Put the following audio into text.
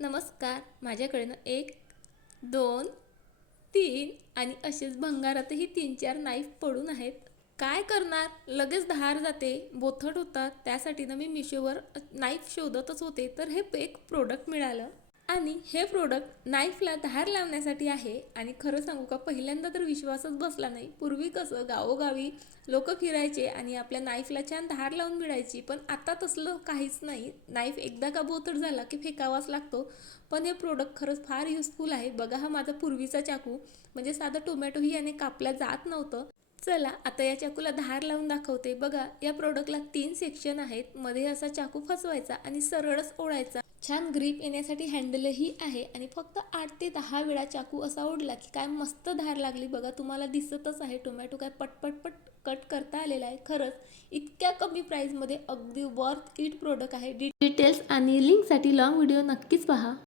नमस्कार. माझ्याकडे एक, दोन, तीन आणि असेच भंगारातही 3-4 नाईफ पडून आहेत. काय करणार? लगेच धार जाते, बोथट होतात. त्यासाठी मी मिशोवर नाईफ शोधतच होते, तर हे एक प्रोडक्ट मिळालं. आणि हे प्रोडक्ट नाईफला धार लावण्यासाठी आहे. आणि खरं सांगू का, पहिल्यांदा तर विश्वासच बसला नाही. पूर्वी कसं गावोगावी लोक फिरायचे आणि आपल्या नाईफला छान धार लावून मिळायची, पण आता तसलं काहीच नाही. नाईफ एकदा का बोथट झाला की फेकावाच लागतो. पण हे प्रोडक्ट खरंच फार युजफुल आहे. बघा, हा माझा पूर्वीचा चाकू, म्हणजे साधा टोमॅटोही याने कापला जात नव्हतं. चला आता या चाकूला धार लावून दाखवते. बघा, या प्रोडक्टला 3 सेक्शन आहेत. मध्ये असा चाकू फसवायचा आणि सरळच ओढायचा. छान ग्रीप येण्यासाठी हँडलही आहे. आणि फक्त 8 ते 10 वेळा चाकू असा ओढला की काय मस्त धार लागली. बघा, तुम्हाला दिसतच आहे टोमॅटो काय पटपट कट करता आलेला आहे. खरंच इतक्या कमी प्राईजमध्ये अगदी वर्थ इट प्रोडक्ट आहे. डिटेल्स आणि लिंकसाठी लॉंग व्हिडिओ नक्कीच पहा.